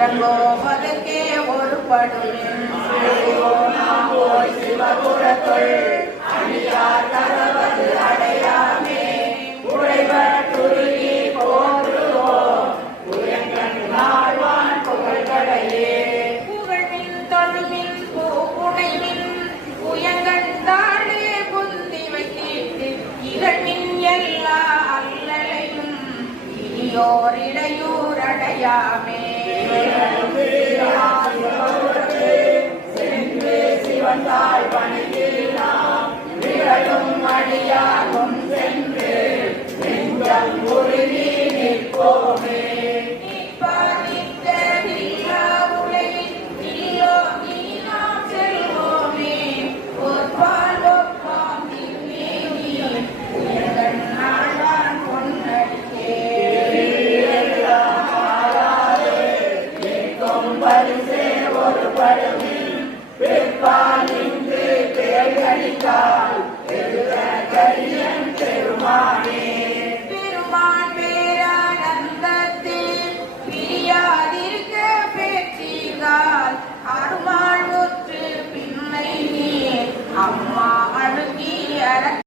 உடங்கோவதற்கே ஒரு படுவேன் சிவபுரத்துள் அணியார் தரவது அடையாமே உடைவற்றுருகி போற்றுவோம் உயங்கன் நாழ்வான் புகழ்களையே புகழ்மின் தொழுமின் பூப்புனைமின் உயங்கன் தாழே புந்தி வைத்தீட்டு இகழ்மின் எல்லா அல்லலையும் இனியோர் இடையூர் அடையாமே சிவந்தாள் பணியிலாம் விரலும் அடியாகும் சென்று நெஞ்சம் உருகி நிற்போமே பெருமான்